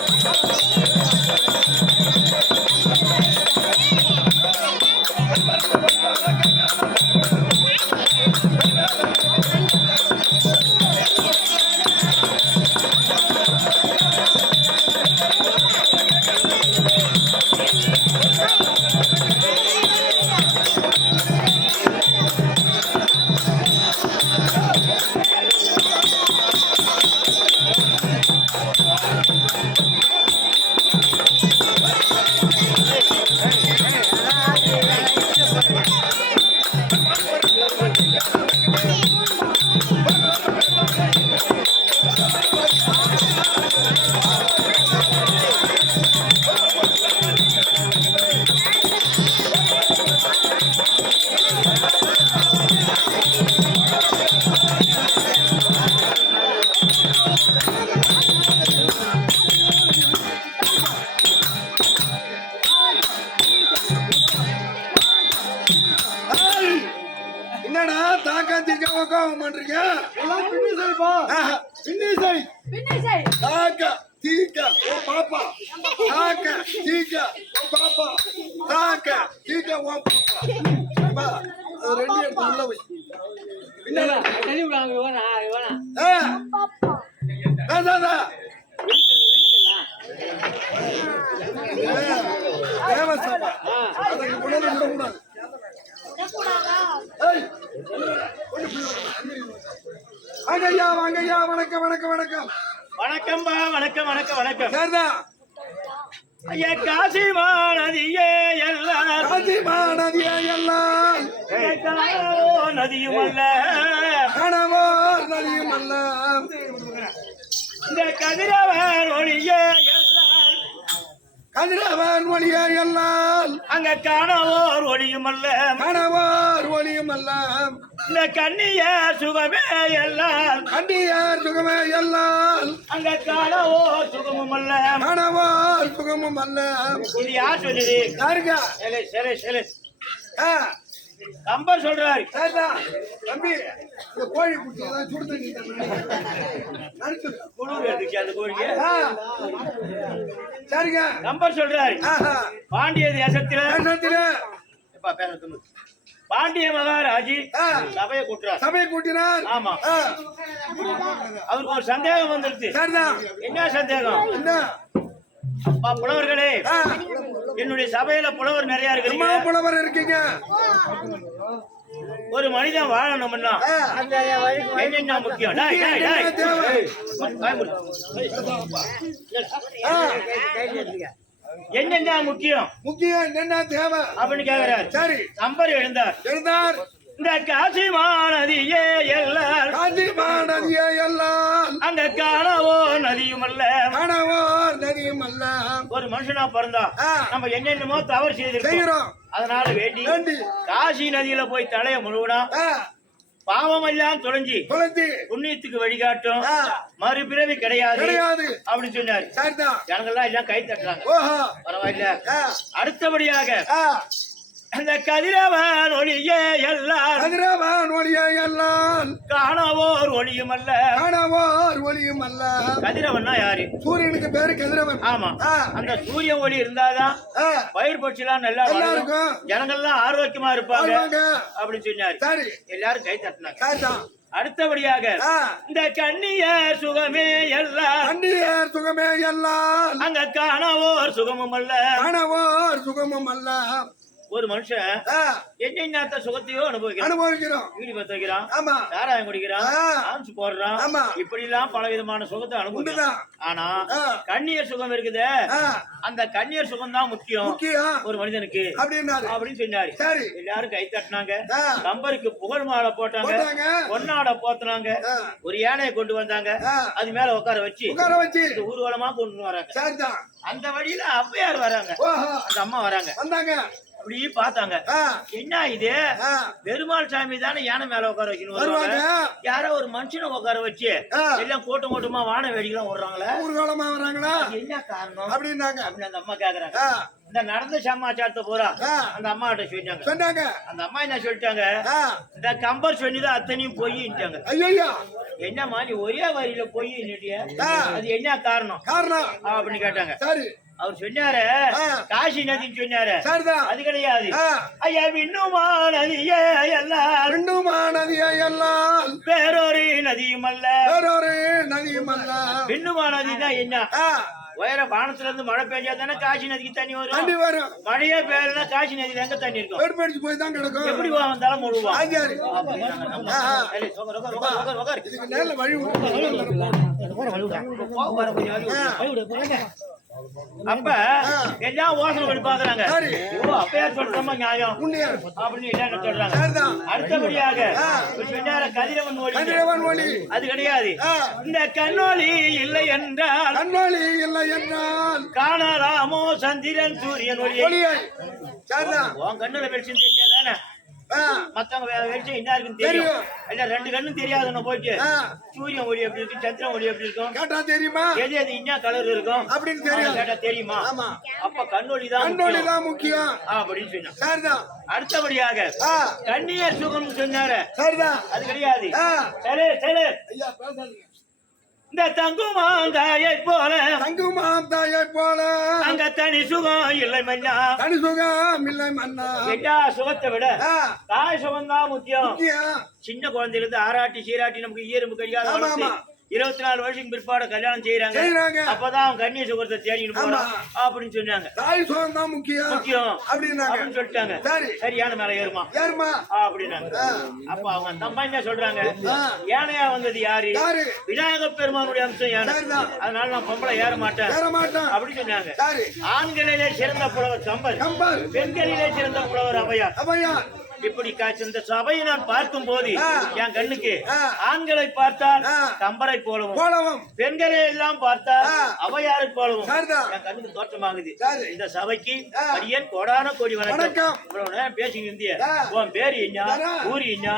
よし! எல்லாம் பின்னி செய்ப்பா ஆஹா, பின்னி செய் பின்னி தாக்கா தீக்க ஓ பாப்பா. தாக்கா தீக்க ஓ பாப்பா. தாக்கா தீக்க ஓ பாப்பா. அப்பா, அது ரெண்டு எடுத்து உள்ள வாங்க ஐயா வாங்க ஐயா வணக்கம் வணக்கம் வணக்கம். வணக்கம்பா வணக்கம் வணக்கம் வணக்கம். சேர்ந்தா. ஐயா காசிமானதியே எல்லாம். காசிமா நதியை எல்லாம் நதியும் அல்ல. கணவோ நதியும் அல்ல. இந்த கதிரவன் ஒளியே எல்லாம் கதிரவன் ஒளியை எல்லாம் அங்க காணவோர் ஒளியும் அல்ல. கணவர் ஒளியும் அல்ல. இந்த கண்ணிய சுகமே எல்லாம் கண்டியார் சுகமே எல்லாம் அங்க காணவோர் சுகமும் அல்ல. கணவர் சுகமும் அல்ல. யார் சொல்லுது? யாருங்க? சரி சரி சரி. ஆ, கம்பர் சொல்றாரு. தம்பி இந்த கோழி குட்டி ஏதாவது சுடு தண்ணி அந்த கோழிக்கு? சரிங்க. கம்பர் சொல்றாரு. பாண்டிய தேசத்துல தேசத்திலே. பாண்டிய மகாராஜி சபையை கூட்டுறார். சபை கூட்டினார். ஆமா. அவருக்கு ஒரு சந்தேகம் வந்துருச்சு என்ன சந்தேகம்? என்ன? புலவர்களே. ஆ, என்னுடைய சபையில புலவர் நிறைய இருக்கிறீங்க புலவர் இருக்கீங்க? ஒரு மனிதன் வாழணும்னா என்னென்ன முக்கியம்? என்னென்ன முக்கியம்? முக்கியம் என்ன தேவை? அப்படின்னு கேக்குறாரு. சரி. கம்பர் எழுந்தார். இருந்தார் இந்த காசிமானதியே எல்லாம் காஞ்சிமா நதியை எல்லாம் அங்க காணவோ நதியும் அல்ல. கணவர் நதியும் அல்ல. ஒரு மனுஷனா பிறந்தா. நம்ம என்னென்னமோ தவறு செய்திருக்கோம். செய்கிறோம். அதனால வேண்டி காசி நதியில போய் தலைய முழுவனா பாவம் எல்லாம் தொலைஞ்சி புண்ணியத்துக்கு வழிகாட்டும். மறுபிறவி கிடையாது கிடையாது. அப்படின்னு சொன்னாரு. ஜனங்கள்லாம் எல்லாம் கை தட்டுறாங்க. பரவாயில்ல. அடுத்தபடியாக அந்த கதிரவன் ஒளியே எல்லாம் கதிரவன் ஒளியை எல்லாம் காணவோர் ஒளியும் அல்ல. கணவர் ஒளியும் அல்ல. கதிரவன்னா யாரு? சூரியனுக்கு பேரு கதிரவன். ஆமா. அந்த சூரிய ஒளி இருந்தாதான் பயிர் பட்சிலாம் நல்லா. இருக்கும். ஜனங்கள்லாம் ஆரோக்கியமா இருப்பாங்க. அப்படின்னு சொன்னாரு. சரி. எல்லாரும் கை தட்டினாங்க. அடுத்தபடியாக இந்த கண்ணிய சுகமே எல்லாம் கண்ணியர் சுகமே எல்லாம் அங்க காணவோர் சுகமும் அல்ல. கணவர் சுகமும் அல்ல. ஒரு மனுஷன் என்னென்ன சுகத்தையோ அனுபவிக்கிறான். அனுபவிக்கிறோம். வீடு பத்த வைக்கிறான் ஆமா. சாராயம் குடிக்கிறான். போடுறான். ஆமா. இப்படி எல்லாம் பல விதமான சுகத்தை அனுபவிக்கிறான். ஆனா ஆ. கண்ணியர் சுகம் இருக்குதே. அந்த கண்ணியர் சுகம் தான் முக்கியம். ஒரு மனிதனுக்கு. அப்படின்னு சொன்னாரு. சரி. எல்லாரும் கை தட்டினாங்க. கம்பருக்கு புகழ் மாலை போட்டாங்க. பொன்னாடை போத்துனாங்க. ஒரு யானையை கொண்டு வந்தாங்க. அது மேல உட்கார வச்சு உட்கார வச்சு. இந்த ஊர்வலமா கொண்டு வராங்க. அந்த வழியில ஔவையார் வராங்க. அந்த அம்மா வராங்க. வந்தாங்க. அப்படி பார்த்தாங்க. என்ன இது? பெருமாள் சாமி தானே யானை மேல உட்கார வைக்கணும் வருவாங்க. யாரோ ஒரு மனுஷனை உட்கார வச்சு. எல்லாம் கூட்டம் கூட்டமா வான வேடிக்கைலாம் விடுறாங்களே ஊர்வலமா வர்றாங்களா என்ன காரணம்? அப்படின்னாங்க. அப்படின்னு அந்த அம்மா கேக்குறாங்க. இந்த நடந்த சமாச்சாரத்தை பூரா. அந்த அம்மா கிட்ட சொல்லிட்டாங்க. சொன்னாங்க. அந்த அம்மா என்ன சொல்லிட்டாங்க? இந்த கம்பர் சொன்னது அத்தனையும் பொய்ன்ட்டாங்க ஐயையோ. என்னம்மா நீ ஒரே வரியில பொய். அது என்ன காரணம்? காரணம். அப்படின்னு கேட்டாங்க. சரி. அவர் சொன்னாரு. காசி நதின்னு சொன்னாரு சரிதான் அது கிடையாது. ஐயா விண்ணுமா நதியே எல்லாம் ரெண்டுமா நதியை எல்லாம் வேறொரு நதியும் அல்ல வேறொரு நதியும் அல்ல விண்ணுமா நதி தான் என்ன உயர வானத்துல இருந்து மழை பெஞ்சா தானே காசி நதிக்கு தண்ணி தண்ணி வரும் வரும் மழையே பெய்யலன்னா காசி நதியில எங்க தண்ணி இருக்கும் பேடு பேடிச்சு போய் தான் கிடக்கும் எப்படி வந்தாலும் முழுவான். இதுக்கு நேர்ல வழி அப்ப எல்லாம் ஓசனை பண்ணி பாக்குறாங்க. அப்பயா சொல்றோமா நியாயம்? அப்படின்னு எல்லாரும் சொல்றாங்க. அடுத்தபடியாக கதிரவன் ஒளி அது கிடையாது. இந்த கண்ணொளி இல்லை என்றால் கண்ணொளி இல்லை என்றால் காணலாமோ சந்திரன் சூரியன் ஒளி. உன் கண்ணுல வெளிச்சம் தெரியாதானே? மத்தவங்க வே- வெளிச்சம் என்ன இருக்குன்னு தெரியும். இல்ல ரெண்டு கண்ணும் தெரியாதுன்னு போயிட்டு. சூரியன் ஒளி எப்படி இருக்கு சந்திரன் ஒளி எப்படி இருக்கும்? கேட்டா தெரியுமா? எது எது என்ன கலர் இருக்கும்? அப்படின்னு தெரியும். கேட்டா தெரியுமா? ஆமா. அப்ப கண்ணொளி தான் கண்ணொளி. தான் முக்கியம். அப்படின்னு சொன்னான் சரிதான். அடுத்தபடியாக கண்ணியர் சுகம் சொன்னாரு. சரிதான். அது கிடையாது. சரி சரி ஐயா பேசாதீங்க. இந்த தங்குமாங்காயை போல. தங்குமா தாயை போல. அங்க தனி சுகம் இல்லை மஞ்சா தனி சுகம் இல்லை மன்னா. எல்லா சுகத்தை விட தாய் சுகம் தான் முக்கியம். சின்ன குழந்தையில இருந்து ஆராட்டி சீராட்டி நமக்கு ஈரம்பு ஆமா. இருபத்தி நாலு வருஷம் பிற்பாடு கல்யாணம் செய்யறாங்க. அப்பதான் அவன் கண்ணிய சுகத்தை தேடிட்டு போறான். அப்படின்னு சொன்னாங்க. தாய் சுகம் தான் முக்கியம். முக்கியம். அப்படின்னு சொல்லிட்டாங்க. சரி. சரியான மேல ஏறுமா. யாருமா அப்படின்னாங்க. அப்ப அவங்க அம்மா என்ன சொல்றாங்க. யானையா வந்தது யாரு? விநாயகர் பெருமானுடைய அம்சம் யானை. அதனால நான் பொம்பளை ஏற மாட்டேன். ஏற மாட்டான். அப்படி சொன்னாங்க. ஆண்களிலே சிறந்த புலவர் கம்பர் கம்பர் பெண்களிலே சிறந்த புலவர் அவையார் அவையா இப்படி இந்த சபையை நான் பார்க்கும் போது. என் கண்ணுக்கு. ஆண்களை பார்த்தால். கம்பரை போலவும் போலவும் பெண்களை எல்லாம் பார்த்தால். அவையாரை போலவும். என் கண்ணுக்கு தோற்றமாகுது. இந்த சபைக்கு. அடியேன் கோடான கோடி வணக்கம். இவ்வளவு நேரம் பேசிக்கிட்டு இருந்திய ஆ. உன் பேரு என்ன. ஊரு என்ன!